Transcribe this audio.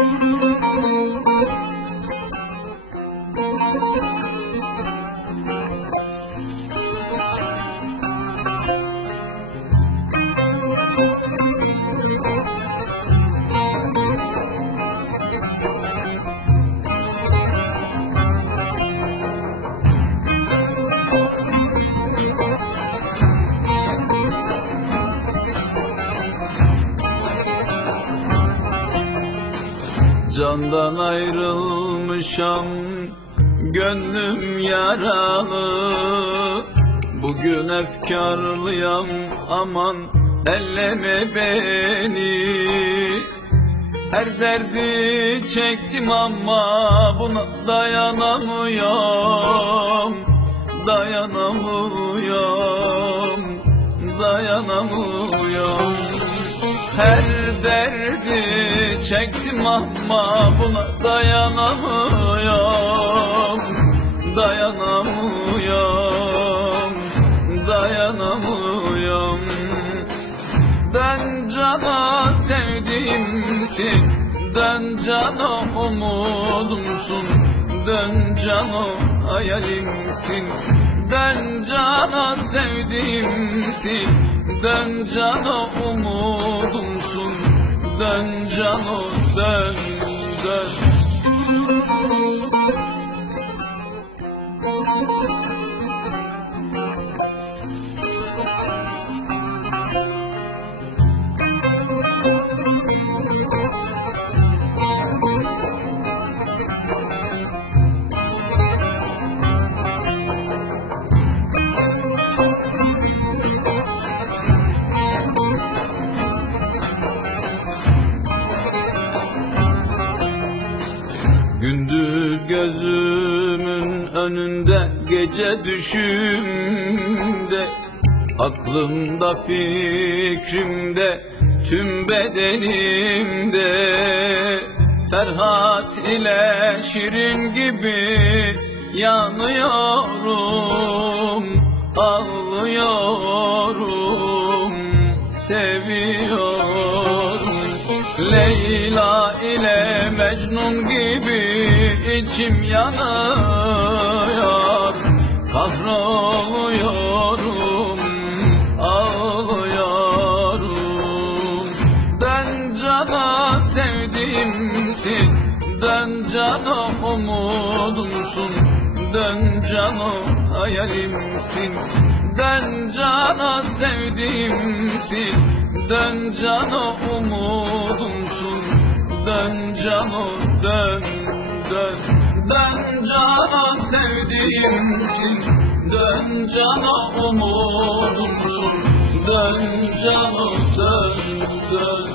Müzik Candan ayrılmışam Gönlüm yaralı. Bugün efkarlıyam Aman elleme beni. Her derdi çektim ama Buna dayanamıyorum Dayanamıyorum Dayanamıyorum. Her çektim ama buna dayanamıyorum. Dayanamıyorum Dayanamıyorum. Dön cana sevdiğimsin Dön cana umudumsun. Dön cana hayalimsin Dön cana sevdiğimsin Dön cana umudumsun Dön cana dön dön Gündüz gözümün önünde Gece düşümde. Aklımda fikrimde Tüm bedenimde. Ferhat ile Şirin gibi Yanıyorum Ağlıyorum Seviyorum Mecnun gibi içim yanıyor Kahroluyorum, ağlıyorum. Dön cana sevdiğimsin Dön cana umudumsun. Dön cana hayalimsin Dön cana sevdiğimsin. Dön cana umudumsun Dön cana dön dön. Dön cana sevdiğimsin. Dön cana umudumsun. Dön cana dön dön